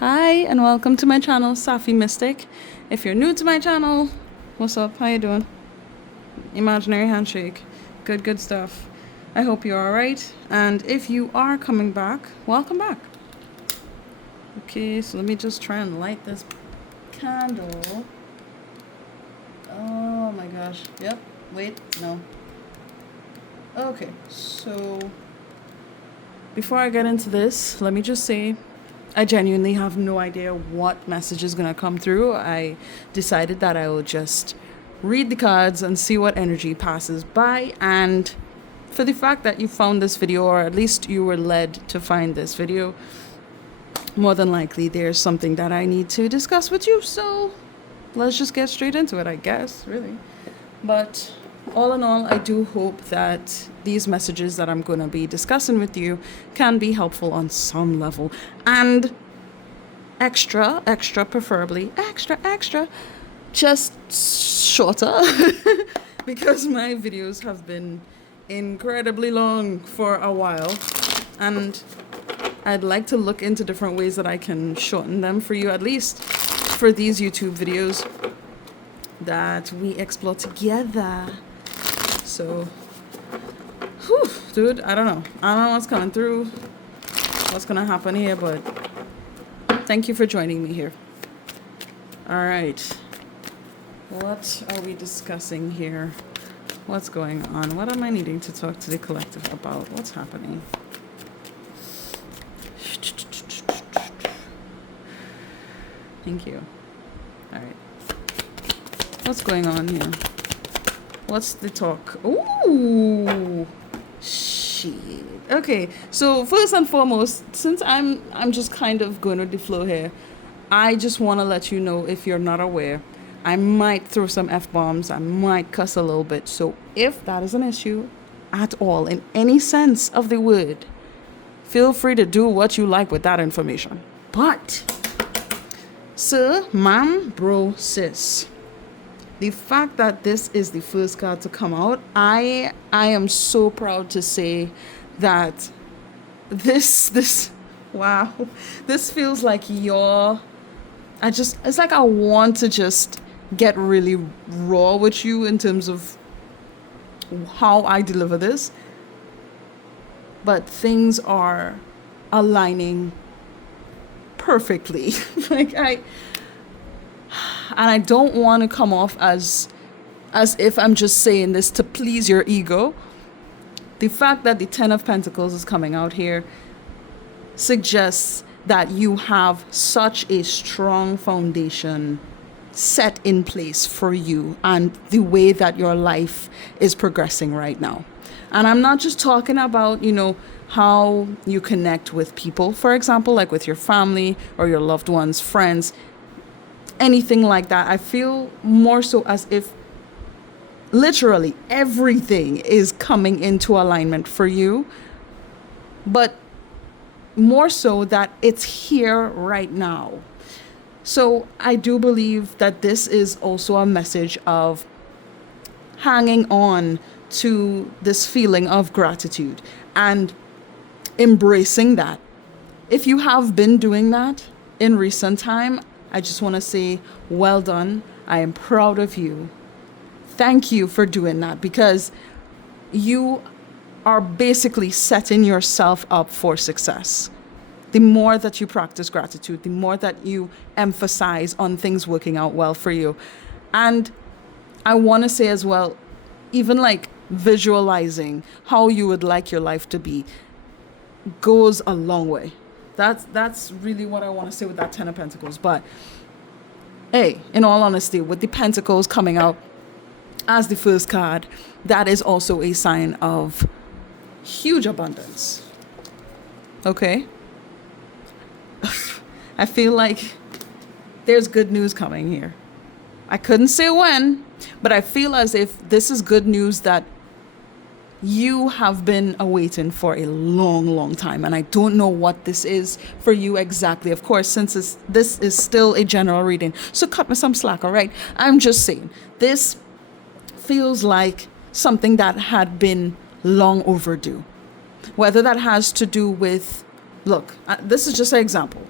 Hi and welcome to my channel, Safi Mystic. If you're new to my channel, what's up? How you doing? Imaginary handshake. Good stuff. I hope you're alright. And if you are coming back, welcome back. Okay, so let me just try and light this candle. Oh my gosh. Yep. Wait, no. Okay, so before I get into this, let me just say I genuinely have no idea what message is going to come through. I decided that I will just read the cards and see what energy passes by. And for the fact that you found this video, or at least you were led to find this video, more than likely there's something that I need to discuss with you. So let's just get straight into it, I guess, really. But all in all, I do hope that these messages that I'm going to be discussing with you can be helpful on some level. And extra, preferably, extra, just shorter. Because my videos have been incredibly long for a while. And I'd like to look into different ways that I can shorten them for you, at least for these YouTube videos that we explore together. So, whew, dude, I don't know what's coming through, what's gonna happen here, but thank you for joining me here. All right, what are we discussing here? What's going on? What am I needing to talk to the collective about? What's happening? Thank you. All right, what's going on here? What's the talk? Ooh, shit. Okay, so first and foremost, since I'm just kind of going with the flow here, I just want to let you know, if you're not aware, I might throw some F-bombs, I might cuss a little bit. So if that is an issue at all, in any sense of the word, feel free to do what you like with that information. But, sir, ma'am, bro, sis, the fact that this is the first card to come out, I am so proud to say that this wow, this feels like it's like I want to just get really raw with you in terms of how I deliver this. But things are aligning perfectly. And I don't want to come off as if I'm just saying this to please your ego. The fact that the Ten of Pentacles is coming out here suggests that you have such a strong foundation set in place for you and the way that your life is progressing right now. And I'm not just talking about, how you connect with people, for example, like with your family or your loved ones, friends, anything like that. I feel more so as if literally everything is coming into alignment for you, but more so that it's here right now. So I do believe that this is also a message of hanging on to this feeling of gratitude and embracing that. If you have been doing that in recent time, I just want to say, well done. I am proud of you. Thank you for doing that, because you are basically setting yourself up for success. The more that you practice gratitude, the more that you emphasize on things working out well for you. And I want to say as well, even like visualizing how you would like your life to be goes a long way. That's really what I want to say with that Ten of Pentacles. But hey, in all honesty, with the Pentacles coming out as the first card, that is also a sign of huge abundance. Okay? I feel like there's good news coming here. I couldn't say when, but I feel as if this is good news that you have been awaiting for a long time. And I don't know what this is for you exactly. Of course, since this is still a general reading, so cut me some slack, all right? I'm just saying, this feels like something that had been long overdue. Whether that has to do with Look, this is just an example.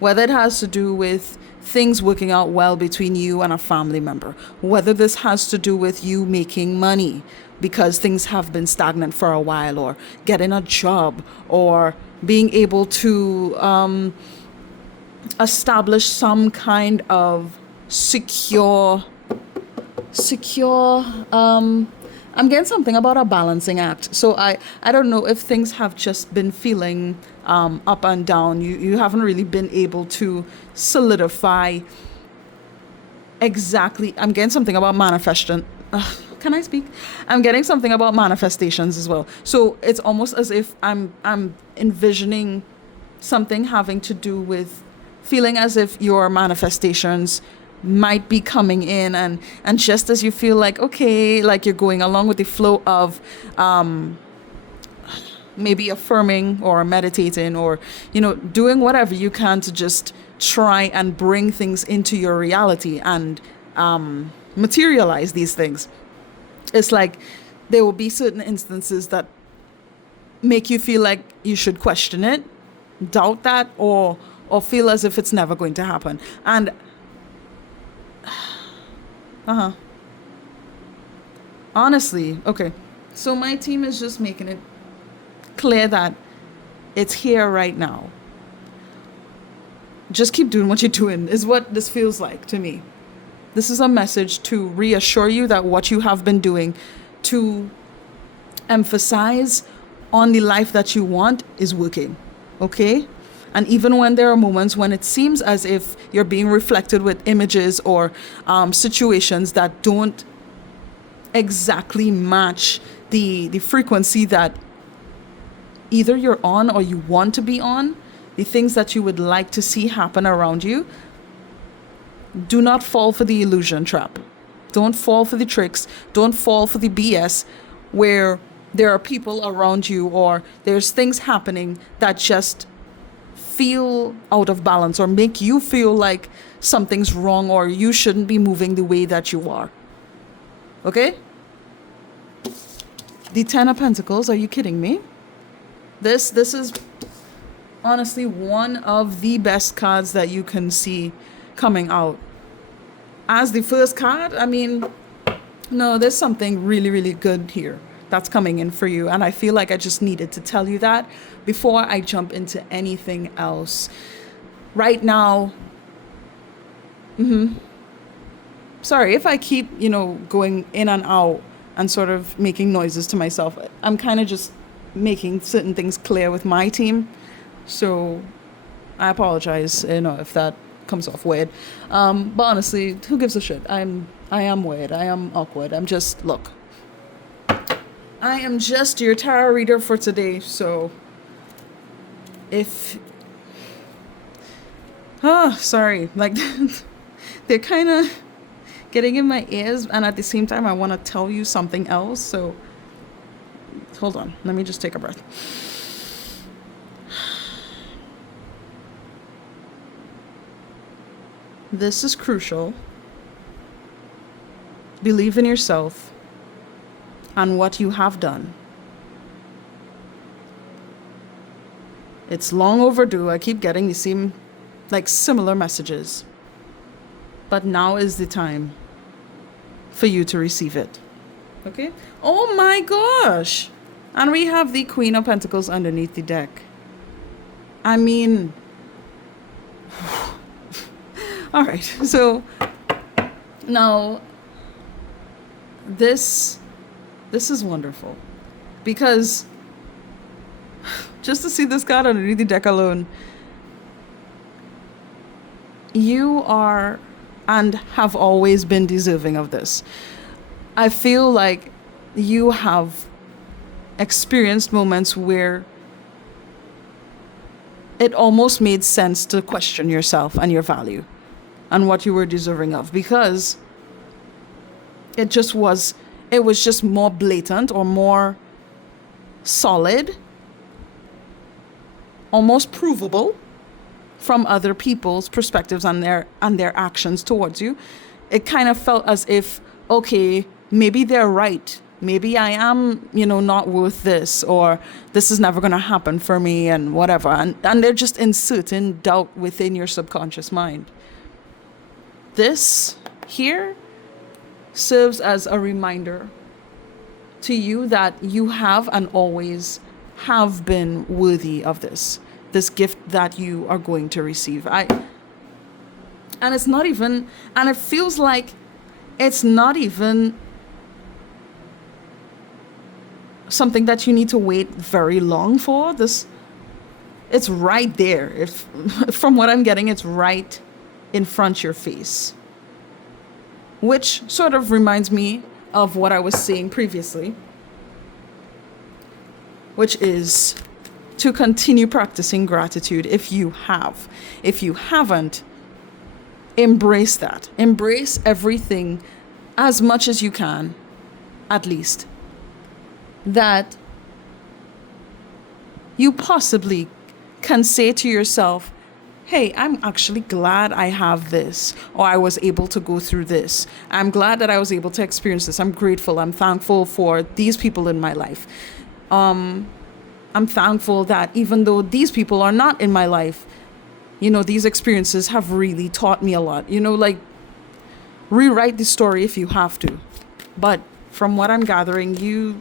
Whether it has to do with things working out well between you and a family member, whether this has to do with you making money because things have been stagnant for a while, or getting a job, or being able to establish some kind of secure I'm getting something about a balancing act. So I don't know if things have just been feeling up and down. You haven't really been able to solidify exactly. I'm getting something about manifestation. Can I speak? I'm getting something about manifestations as well. So it's almost as if I'm envisioning something having to do with feeling as if your manifestations might be coming in, and just as you feel like, okay, like you're going along with the flow of maybe affirming or meditating, or doing whatever you can to just try and bring things into your reality and materialize these things. It's like there will be certain instances that make you feel like you should question it, doubt that, or feel as if it's never going to happen. And honestly, okay, so my team is just making it clear that it's here right now. Just keep doing what you're doing is what this feels like to me. This is a message to reassure you that what you have been doing to emphasize on the life that you want is working, okay? And even when there are moments when it seems as if you're being reflected with images or situations that don't exactly match the frequency that either you're on or you want to be on, the things that you would like to see happen around you, do not fall for the illusion trap. Don't fall for the tricks. Don't fall for the BS where there are people around you or there's things happening that just feel out of balance or make you feel like something's wrong or you shouldn't be moving the way that you are. Okay? The Ten of Pentacles, are you kidding me? This is honestly one of the best cards that you can see coming out. As the first card, I mean, no, there's something really, really good here that's coming in for you. And I feel like I just needed to tell you that before I jump into anything else. Right now, sorry if I keep, going in and out and sort of making noises to myself. I'm kind of just making certain things clear with my team. So I apologize, if that comes off weird. But honestly, who gives a shit? I am weird. I am awkward. Look. I am just your tarot reader for today, so if sorry, like they're kind of getting in my ears, and at the same time I want to tell you something else, so hold on, let me just take a breath. This is crucial. Believe in yourself and what you have done. It's long overdue. I keep getting the same, similar messages. But now is the time for you to receive it. Okay? Oh my gosh! And we have the Queen of Pentacles underneath the deck. I mean, all right. So now this is wonderful, because just to see this card underneath the deck alone, you are and have always been deserving of this. I feel like you have experienced moments where it almost made sense to question yourself and your value and what you were deserving of, because it was just more blatant or more solid, almost provable from other people's perspectives and their actions towards you. It kind of felt as if, okay, maybe they're right Maybe I am, not worth this, or this is never going to happen for me, and whatever. And they're just inserting doubt within your subconscious mind. This here serves as a reminder to you that you have and always have been worthy of this gift that you are going to receive. And it's not even, and it feels like it's not even something that you need to wait very long for. It's right there. If from what I'm getting, it's right in front of your face, which sort of reminds me of what I was saying previously, which is to continue practicing gratitude if you have. If you haven't, embrace that. Embrace everything as much as you can, at least, that you possibly can say to yourself, hey, I'm actually glad I have this, or I was able to go through this. I'm glad that I was able to experience this. I'm grateful. I'm thankful for these people in my life. I'm thankful that even though these people are not in my life, these experiences have really taught me a lot. Rewrite the story if you have to. But from what I'm gathering, dude,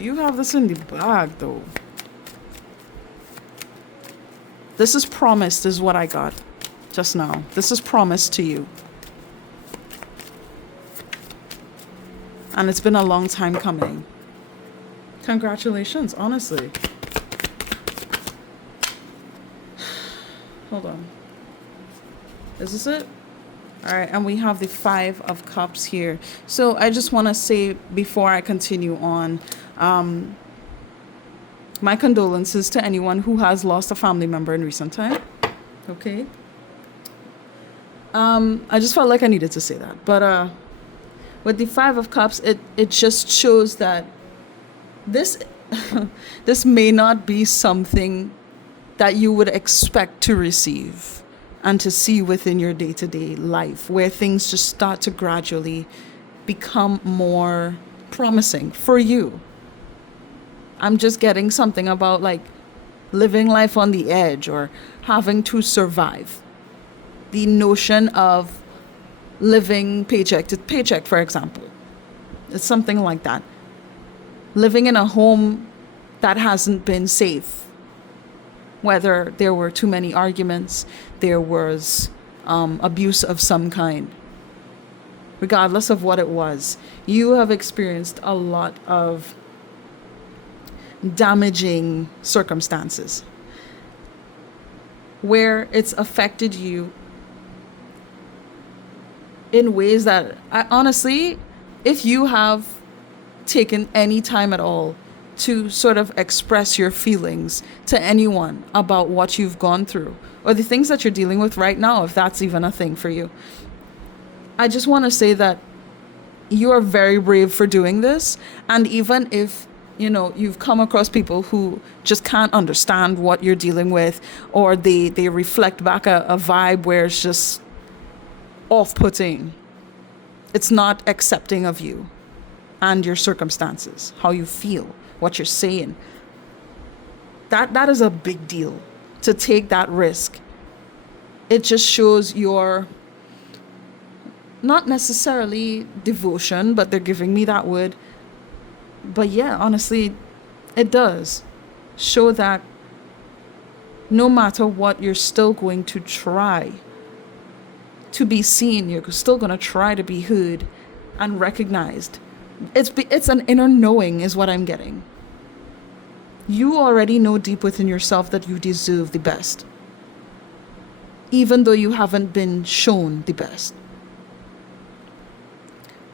you have this in the bag, though. This is promised, is what I got just now. This is promised to you. And it's been a long time coming. Congratulations, honestly. Hold on. Is this it? All right, and we have the 5 of Cups here. So I just want to say before I continue on, my condolences to anyone who has lost a family member in recent time. Okay. I just felt like I needed to say that. But with the 5 of Cups, it just shows that this this may not be something that you would expect to receive and to see within your day-to-day life, where things just start to gradually become more promising for you. I'm just getting something about like living life on the edge or having to survive. The notion of living paycheck to paycheck, for example. It's something like that. Living in a home that hasn't been safe. Whether there were too many arguments, there was abuse of some kind. Regardless of what it was, you have experienced a lot of damaging circumstances where it's affected you in ways that honestly, if you have taken any time at all to sort of express your feelings to anyone about what you've gone through or the things that you're dealing with right now, if that's even a thing for you, I just want to say that you are very brave for doing this. And even if you've come across people who just can't understand what you're dealing with, or they reflect back a vibe where it's just off-putting, it's not accepting of you and your circumstances, how you feel, what you're saying. That is a big deal, to take that risk. It just shows your, not necessarily devotion, but they're giving me that word. But yeah, honestly, it does show that no matter what, you're still going to try to be seen. You're still going to try to be heard and recognized. It's an inner knowing is what I'm getting. You already know deep within yourself that you deserve the best, even though you haven't been shown the best.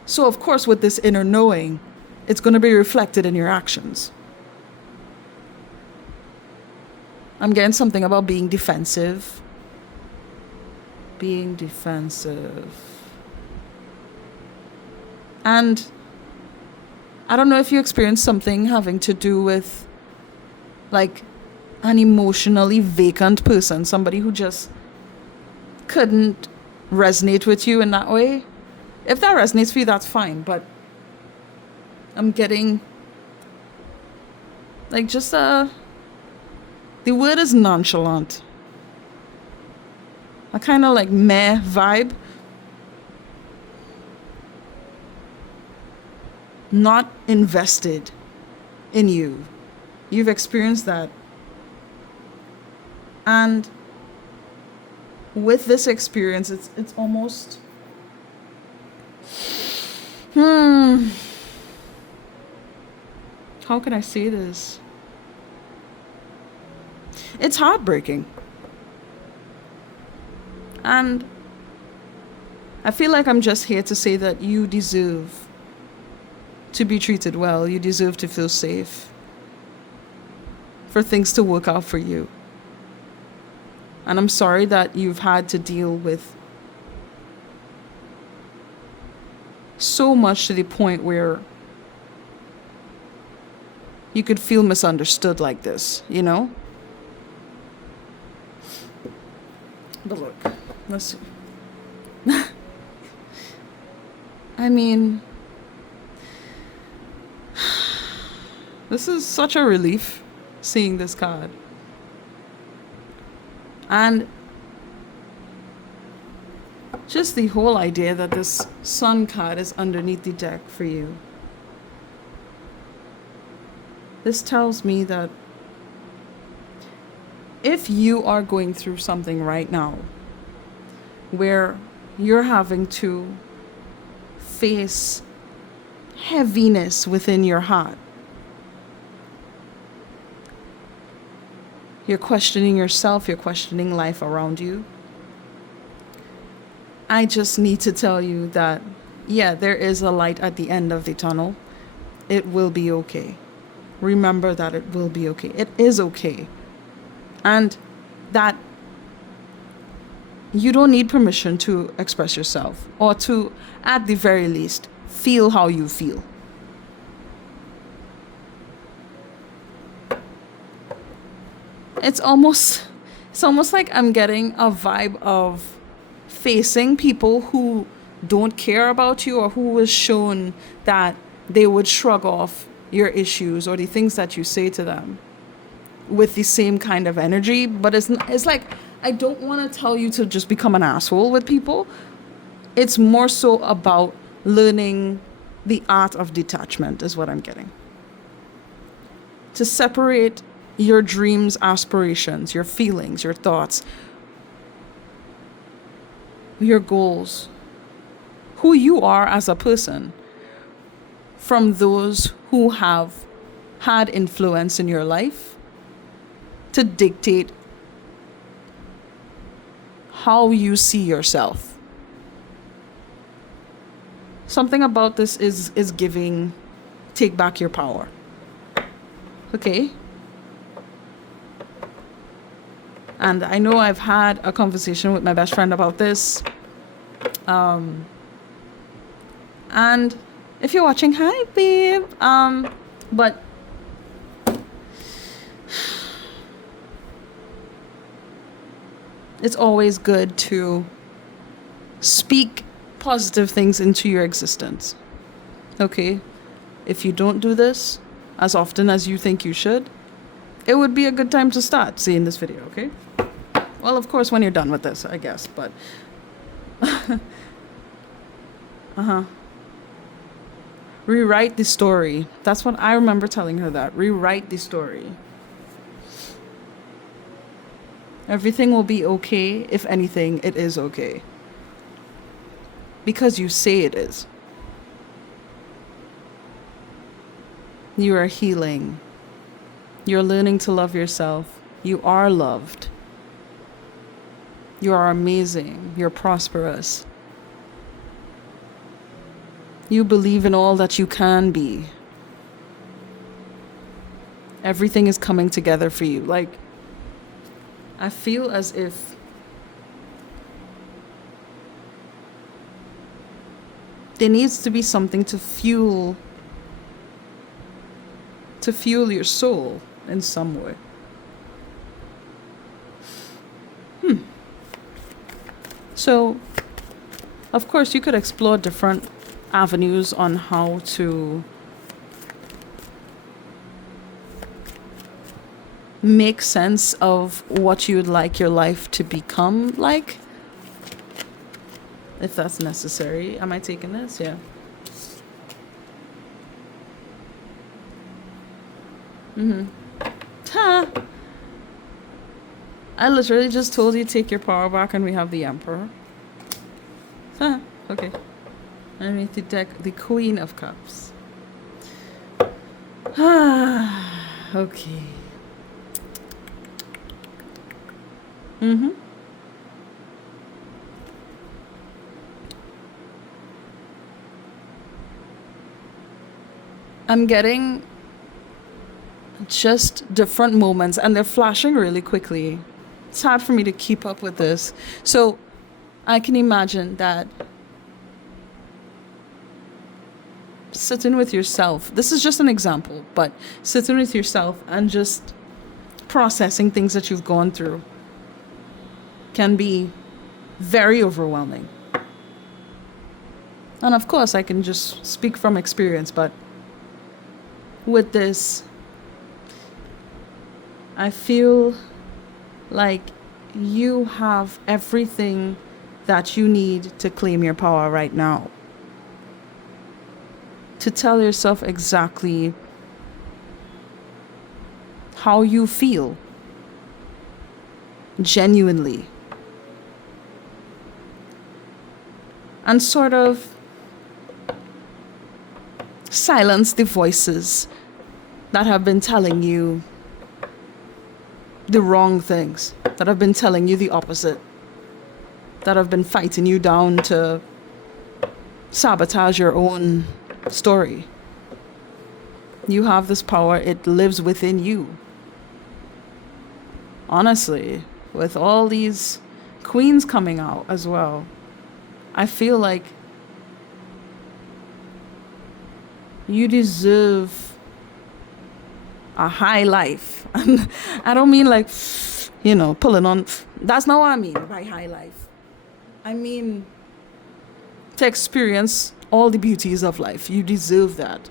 So of course, with this inner knowing, it's going to be reflected in your actions. I'm getting something about being defensive. Being defensive. And I don't know if you experienced something having to do with like an emotionally vacant person, somebody who just couldn't resonate with you in that way. If that resonates for you, that's fine. But I'm getting like just the word is nonchalant. A kind of like meh vibe. Not invested in you. You've experienced that. And with this experience, it's almost how can I say this? It's heartbreaking. And I feel like I'm just here to say that you deserve to be treated well. You deserve to feel safe. For things to work out for you. And I'm sorry that you've had to deal with so much to the point where you could feel misunderstood like this, you know? But look, let's see. I mean, this is such a relief seeing this card. And just the whole idea that this sun card is underneath the deck for you. This tells me that if you are going through something right now where you're having to face heaviness within your heart, you're questioning yourself, you're questioning life around you, I just need to tell you that, yeah, there is a light at the end of the tunnel. It will be okay. Remember that it will be okay. It is okay. And that you don't need permission to express yourself or to, at the very least, feel how you feel. It's almost like I'm getting a vibe of facing people who don't care about you or who was shown that they would shrug off your issues or the things that you say to them with the same kind of energy. But it's like, I don't want to tell you to just become an asshole with people. It's more so about learning the art of detachment is what I'm getting. To separate your dreams, aspirations, your feelings, your thoughts, your goals, who you are as a person from those who have had influence in your life to dictate how you see yourself. Something about this is giving, take back your power. Okay? And I know I've had a conversation with my best friend about this. And if you're watching, hi, babe. But it's always good to speak positive things into your existence. Okay? If you don't do this as often as you think you should, it would be a good time to start seeing this video, okay? Well, of course, when you're done with this, I guess, but... Rewrite the story. That's what I remember telling her that. Rewrite the story. Everything will be okay. If anything, it is okay. Because you say it is. You are healing. You're learning to love yourself. You are loved. You are amazing. You're prosperous. You believe in all that you can be. Everything is coming together for you. Like, I feel as if there needs to be something to fuel your soul in some way. So, of course, you could explore different avenues on how to make sense of what you would like your life to become like, if that's necessary. Am I taking this? Yeah. Huh. I literally just told you take your power back and we have the Emperor. Huh. Okay. Underneath the deck, the Queen of Cups. Okay. I'm getting just different moments and they're flashing really quickly. It's hard for me to keep up with this. So I can imagine that sitting with yourself, this is just an example, but sitting with yourself and just processing things that you've gone through can be very overwhelming. And of course, I can just speak from experience, but with this, I feel like you have everything that you need to claim your power right now. To tell yourself exactly how you feel genuinely. And sort of silence the voices that have been telling you the wrong things, that have been telling you the opposite, that have been fighting you down to sabotage your own story. You have this power, it lives within you. Honestly, with all these queens coming out as well, I feel like you deserve a high life. And I don't mean like, pulling on. That's not what I mean by high life. I mean to experience all the beauties of life. You deserve that.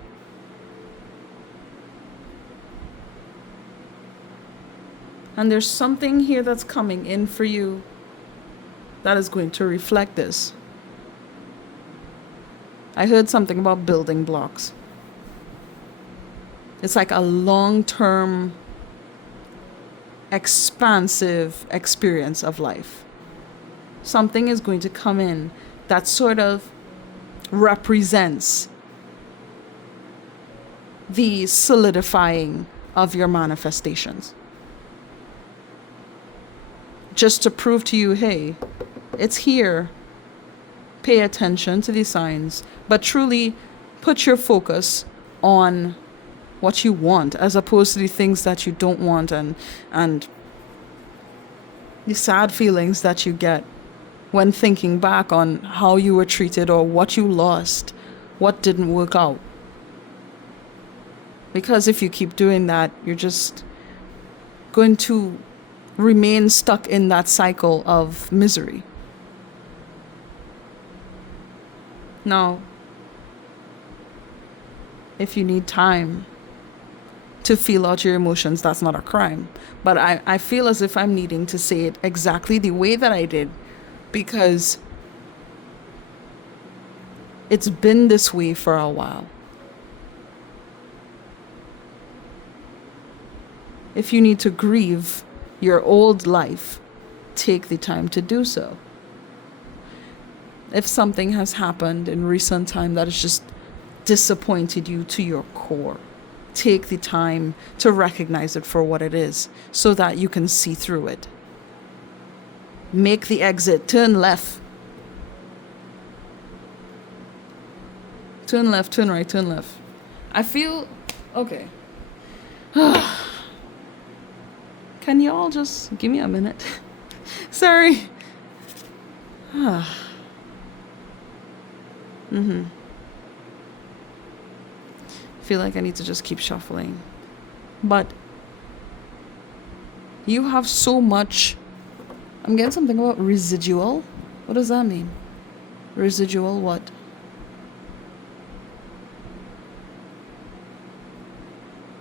And there's something here that's coming in for you that is going to reflect this. I heard something about building blocks. It's like a long-term, expansive experience of life. Something is going to come in that sort of represents the solidifying of your manifestations. Just to prove to you, hey, it's here. Pay attention to the signs, but truly put your focus on what you want as opposed to the things that you don't want and the sad feelings that you get when thinking back on how you were treated or what you lost, what didn't work out. Because if you keep doing that, you're just going to remain stuck in that cycle of misery. Now, if you need time to feel out your emotions, that's not a crime. But I feel as if I'm needing to say it exactly the way that I did because it's been this way for a while. If you need to grieve your old life, take the time to do so. If something has happened in recent time that has just disappointed you to your core, take the time to recognize it for what it is so that you can see through it. Make the exit, turn left. Turn left, turn right, turn left. I feel, okay. Can you all just give me a minute? Sorry. I feel like I need to just keep shuffling. But you have so much. I'm getting something about residual. What does that mean? Residual what?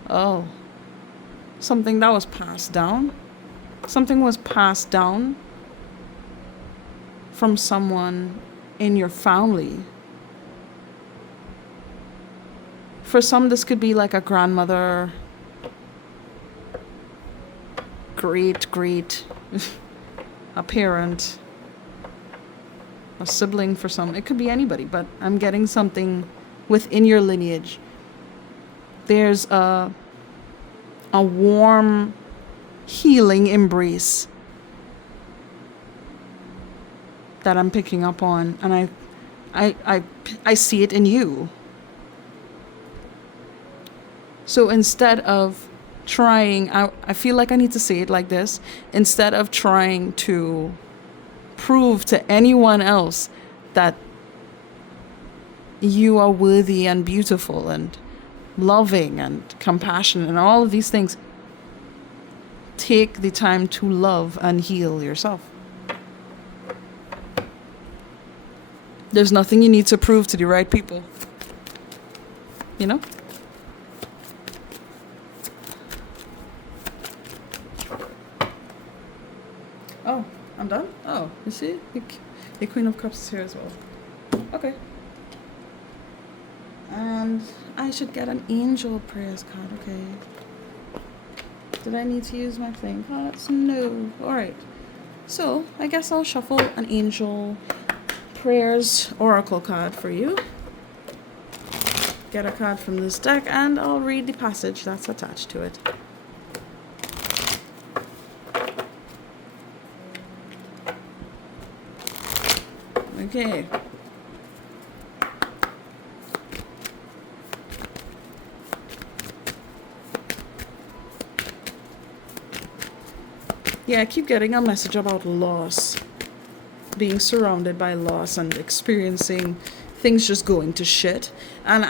Oh. something that was passed down. Something was passed down from someone in your family. For some, this could be like a grandmother, great, a parent, a sibling for some. It could be anybody, but I'm getting something within your lineage. There's a warm, healing embrace that I'm picking up on, and I see it in you. So instead of trying, I feel like I need to say it like this, instead of trying to prove to anyone else that you are worthy and beautiful and loving and compassionate and all of these things, take the time to love and heal yourself. There's nothing you need to prove to the right people. You know? Oh, I'm done? Oh, you see? The Queen of Cups is here as well. Okay. And I should get an angel prayers card, okay. Did I need to use my playing cards? No. Alright. So, I guess I'll shuffle an angel prayers oracle card for you. Get a card from this deck and I'll read the passage that's attached to it. Okay. Yeah, I keep getting a message about loss. Being surrounded by loss and experiencing things just going to shit. And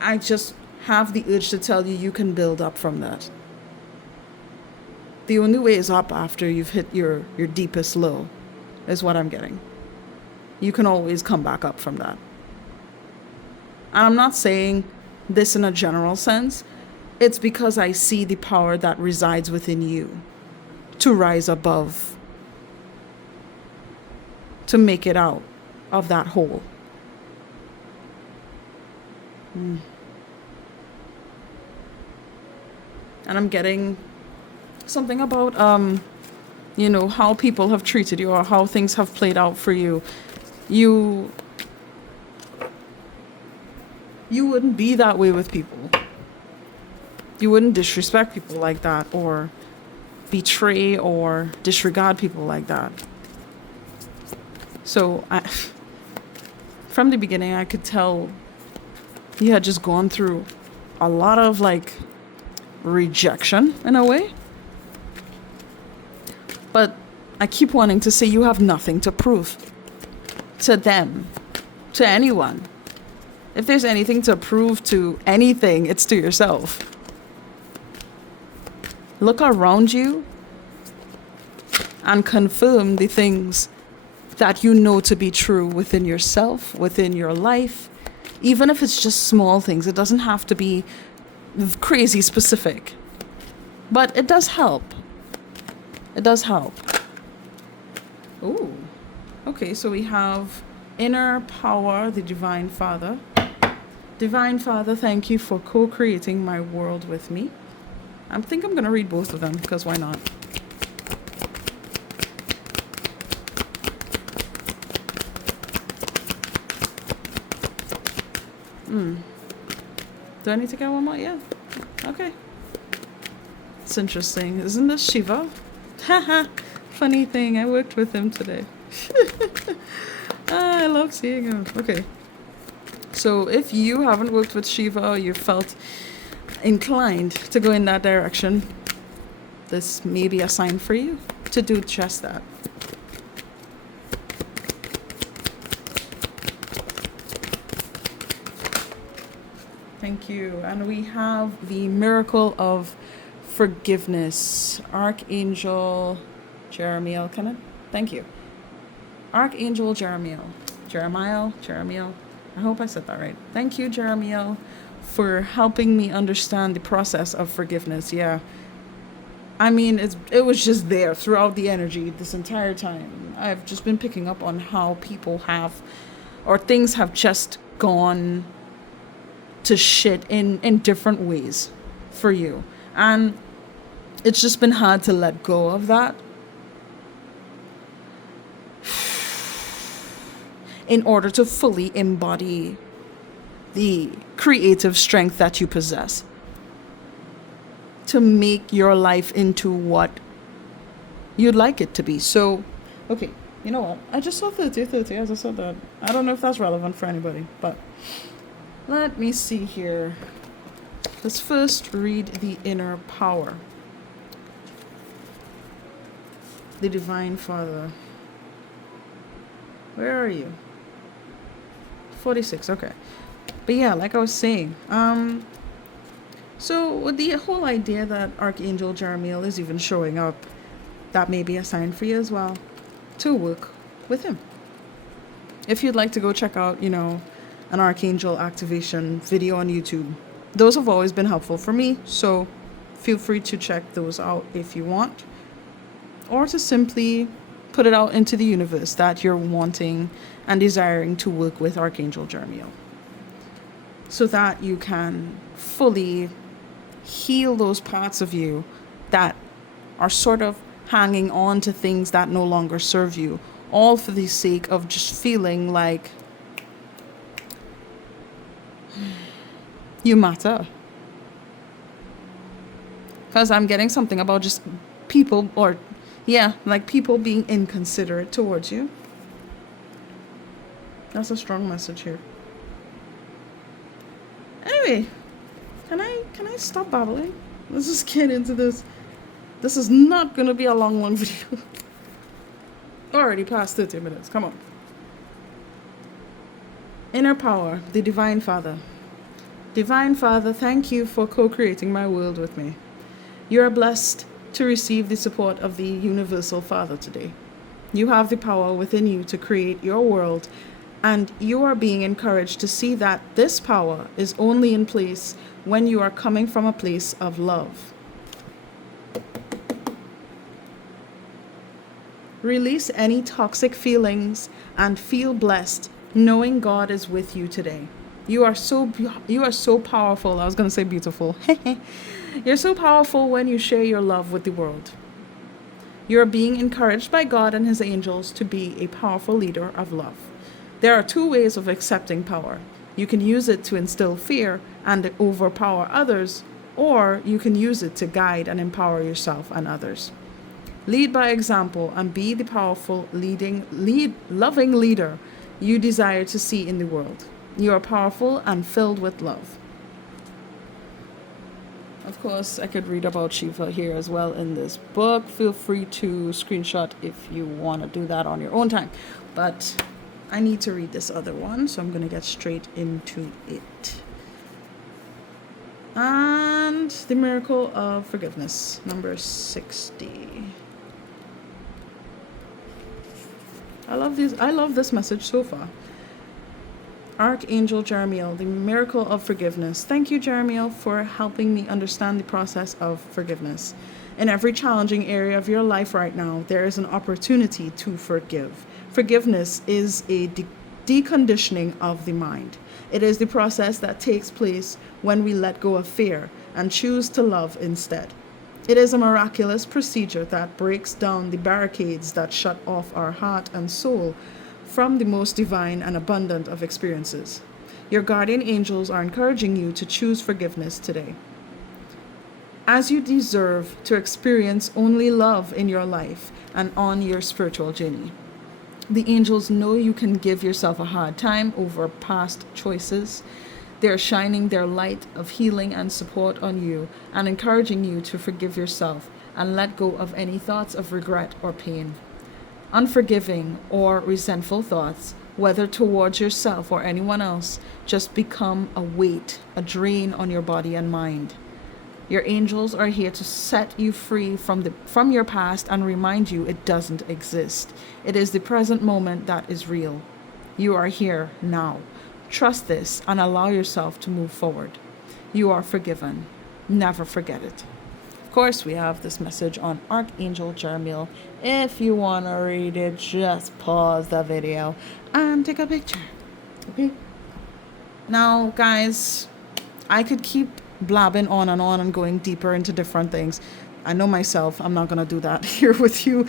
I just have the urge to tell you, you can build up from that. The only way is up after you've hit your deepest low, is what I'm getting. You can always come back up from that. And I'm not saying this in a general sense. It's because I see the power that resides within you to rise above, to make it out of that hole. And I'm getting something about, how people have treated you or how things have played out for you. You wouldn't be that way with people. You wouldn't disrespect people like that or betray or disregard people like that. So from the beginning, I could tell you had just gone through a lot of rejection in a way. But I keep wanting to say you have nothing to prove to them, to anyone. If there's anything to prove to anything, it's to yourself. Look around you and confirm the things that you know to be true within yourself, within your life. Even if it's just small things, it doesn't have to be crazy specific. But it does help. It does help. Ooh. Okay, so we have inner power, the Divine Father. Divine Father, thank you for co-creating my world with me. I think I'm going to read both of them, because why not? Do I need to get one more? Yeah. Okay. It's interesting. Isn't this Shiva? Haha. Funny thing, I worked with him today. I love seeing him. Okay. So if you haven't worked with Shiva or you felt inclined to go in that direction, this may be a sign for you to do just that. Thank you. And we have the miracle of forgiveness. Archangel Jeremiel, can I? Thank you. Archangel Jeremiel. Jeremiel. I hope I said that right. Thank you, Jeremiel, for helping me understand the process of forgiveness. Yeah. I mean, it was just there throughout the energy this entire time. I've just been picking up on how people have, or things have just gone to shit in different ways for you. And it's just been hard to let go of that in order to fully embody the creative strength that you possess to make your life into what you'd like it to be. So, okay, you know what? I just saw 30 as I said that. I don't know if that's relevant for anybody, but let me see here. Let's first read the inner power. The Divine Father. Where are you? 46, okay. But yeah, like I was saying, so with the whole idea that Archangel Jeremiel is even showing up, that may be a sign for you as well to work with him. If you'd like to go check out, an Archangel activation video on YouTube, those have always been helpful for me, so feel free to check those out if you want, or to simply put it out into the universe that you're wanting and desiring to work with Archangel Jeremiel, so that you can fully heal those parts of you that are sort of hanging on to things that no longer serve you, all for the sake of just feeling like you matter. Because I'm getting something about just people, or like people being inconsiderate towards you. That's a strong message here. Anyway, can I stop babbling? Let's just get into this. This is not gonna be a long video. Already past 30 minutes. Come on. Inner power, the Divine Father. Divine Father, thank you for co-creating my world with me. You are blessed to receive the support of the Universal Father today. You have the power within you to create your world, and you are being encouraged to see that this power is only in place when you are coming from a place of love. Release any toxic feelings and feel blessed knowing God is with you today. You are so powerful. I was going to say beautiful. You're so powerful when you share your love with the world. You are being encouraged by God and his angels to be a powerful leader of love. There are two ways of accepting power. You can use it to instill fear and overpower others, or you can use it to guide and empower yourself and others. Lead by example and be the powerful, loving leader you desire to see in the world. You are powerful and filled with love. Of course, I could read about Shiva here as well in this book. Feel free to screenshot if you want to do that on your own time. But I need to read this other one, so I'm going to get straight into it. And the Miracle of Forgiveness, number 60. I love this message so far. Archangel Jeremiel, the Miracle of Forgiveness. Thank you, Jeremiel, for helping me understand the process of forgiveness. In every challenging area of your life right now, there is an opportunity to forgive. Forgiveness is a deconditioning of the mind. It is the process that takes place when we let go of fear and choose to love instead. It is a miraculous procedure that breaks down the barricades that shut off our heart and soul from the most divine and abundant of experiences. Your guardian angels are encouraging you to choose forgiveness today, as you deserve to experience only love in your life and on your spiritual journey. The angels know you can give yourself a hard time over past choices. They're shining their light of healing and support on you and encouraging you to forgive yourself and let go of any thoughts of regret or pain. Unforgiving or resentful thoughts, whether towards yourself or anyone else, just become a weight, a drain on your body and mind. Your angels are here to set you free from your past and remind you it doesn't exist. It is the present moment that is real. You are here now. Trust this and allow yourself to move forward. You are forgiven. Never forget it. Of course, we have this message on Archangel Jeremiel. If you want to read it, just pause the video and take a picture. Okay? Now, guys, I could keep blabbing on and going deeper into different things. I know myself, I'm not going to do that here with you.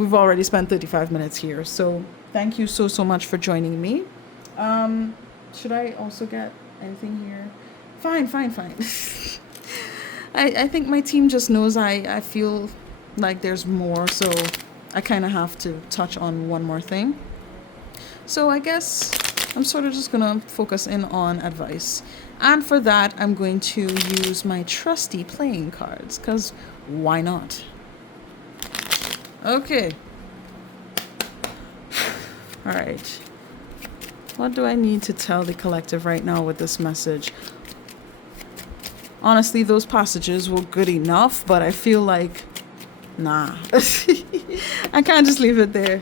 We've already spent 35 minutes here. So thank you so much for joining me. Should I also get anything here? Fine. I think my team just knows I feel like there's more, so I kind of have to touch on one more thing. So I guess I'm sort of just going to focus in on advice. And for that, I'm going to use my trusty playing cards, because why not? Okay. All right. What do I need to tell the collective right now with this message? Honestly, those passages were good enough, but I feel like, nah. I can't just leave it there.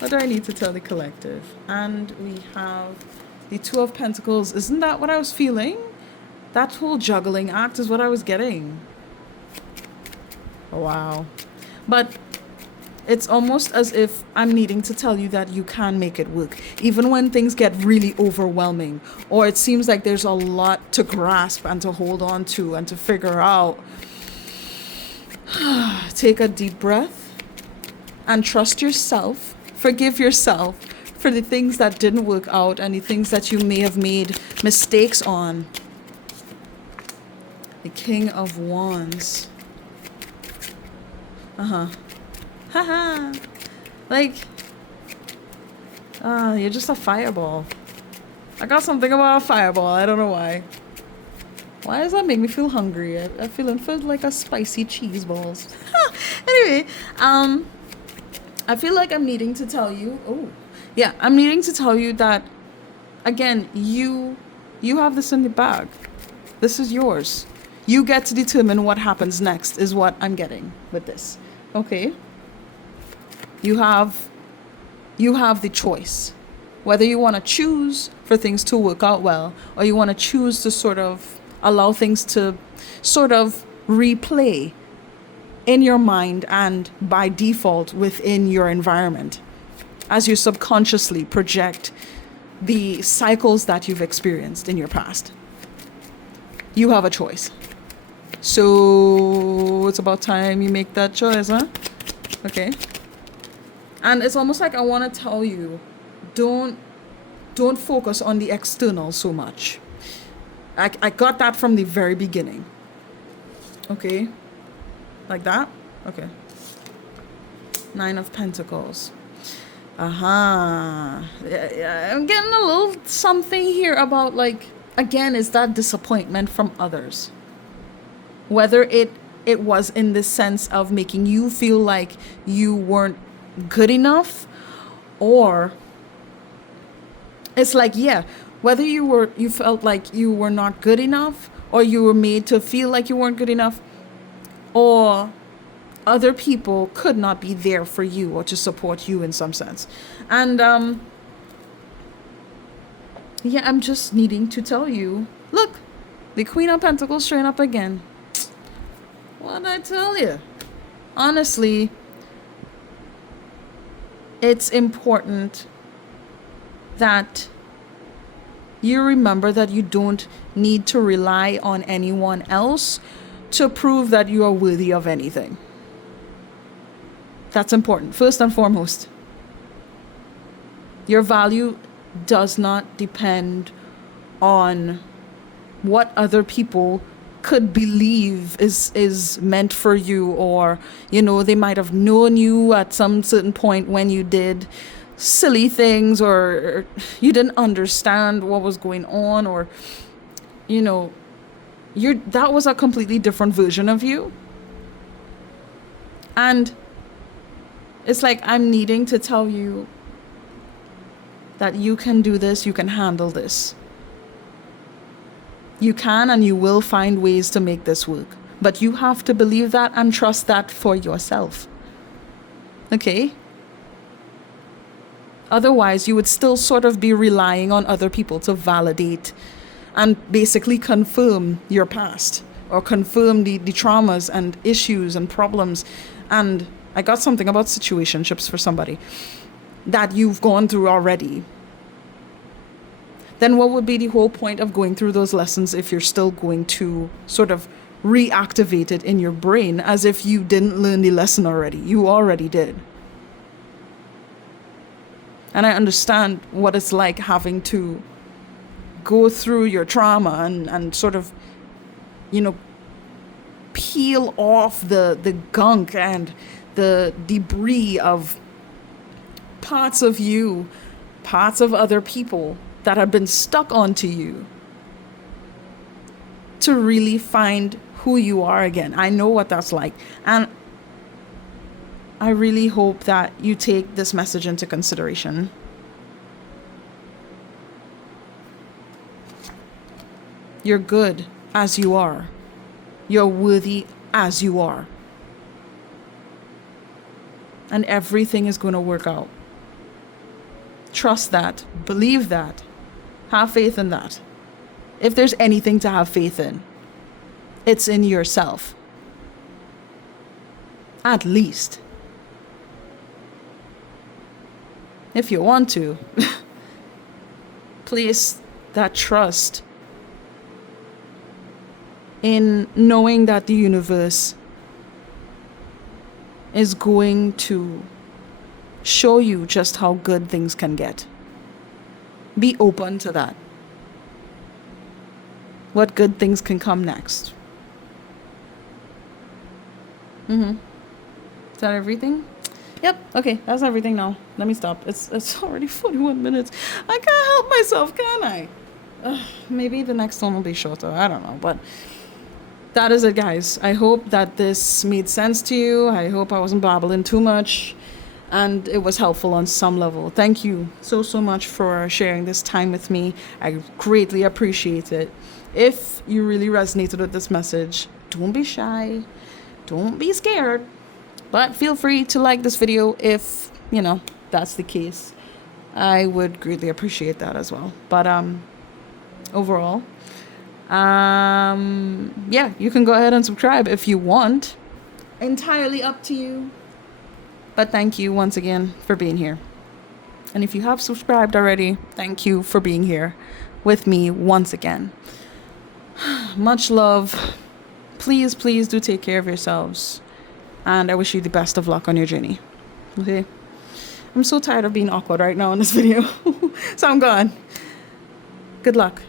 What do I need to tell the collective? And we have the Two of Pentacles. Isn't that what I was feeling? That whole juggling act is what I was getting. Wow. But it's almost as if I'm needing to tell you that you can make it work, even when things get really overwhelming, or it seems like there's a lot to grasp and to hold on to and to figure out. Take a deep breath and trust yourself. Forgive yourself for the things that didn't work out and the things that you may have made mistakes on. The King of Wands. Haha. Like, you're just a fireball. I got something about a fireball. I don't know why. Why does that make me feel hungry? I feel like a spicy cheese balls. Anyway, I feel like I'm needing to tell you. I'm needing to tell you that, again, you have this in the bag. This is yours. You get to determine what happens next, is what I'm getting with this. Okay? You have the choice. Whether you want to choose for things to work out well, or you want to choose to sort of allow things to sort of replay in your mind and by default within your environment as you subconsciously project the cycles that you've experienced in your past. You have a choice. So it's about time you make that choice, huh? Okay. And it's almost like I want to tell you, don't focus on the external so much. I got that from the very beginning. Okay? Like that? Okay. 9 of Pentacles. I'm getting a little something here about, like, again, is that disappointment from others. Whether it was in the sense of making you feel like you weren't good enough, or it's like, whether you felt like you were not good enough, or you were made to feel like you weren't good enough, or other people could not be there for you or to support you in some sense. And I'm just needing to tell you, look, the Queen of Pentacles showing up again. What did I tell you? Honestly, it's important that you remember that you don't need to rely on anyone else to prove that you are worthy of anything. That's important, first and foremost. Your value does not depend on what other people could believe is meant for you, or they might have known you at some certain point when you did silly things, or you didn't understand what was going on, or that was a completely different version of you. And it's like I'm needing to tell you that you can do this, you can handle this. You can and you will find ways to make this work. But you have to believe that and trust that for yourself. Okay? Otherwise, you would still sort of be relying on other people to validate and basically confirm your past. or confirm the traumas and issues and problems. And I got something about situationships for somebody that you've gone through already. Then what would be the whole point of going through those lessons if you're still going to sort of reactivate it in your brain as if you didn't learn the lesson already? You already did. And I understand what it's like having to go through your trauma and sort of, peel off the gunk and the debris of parts of you, parts of other people that have been stuck onto you, to really find who you are again. I know what that's like. And I really hope that you take this message into consideration. You're good as you are. You're worthy as you are. And everything is going to work out. Trust that. Believe that. Have faith in that. If there's anything to have faith in, it's in yourself. At least. If you want to, place that trust in knowing that the universe is going to show you just how good things can get. Be open to that. What good things can come next. Is that everything? Yep. Okay, that's everything now. Let me stop. It's already 41 minutes. I can't help myself, can I? Maybe the next one will be shorter. I don't know. But that is it, guys. I hope that this made sense to you. I hope I wasn't babbling too much. And it was helpful on some level. Thank you so much for sharing this time with me. I greatly appreciate it. If you really resonated with this message, don't be shy. Don't be scared. But feel free to like this video if, that's the case. I would greatly appreciate that as well. But overall, yeah, you can go ahead and subscribe if you want. Entirely up to you. But thank you once again for being here. And if you have subscribed already, thank you for being here with me once again. Much love. Please do take care of yourselves. And I wish you the best of luck on your journey. Okay? I'm so tired of being awkward right now in this video. So I'm gone. Good luck.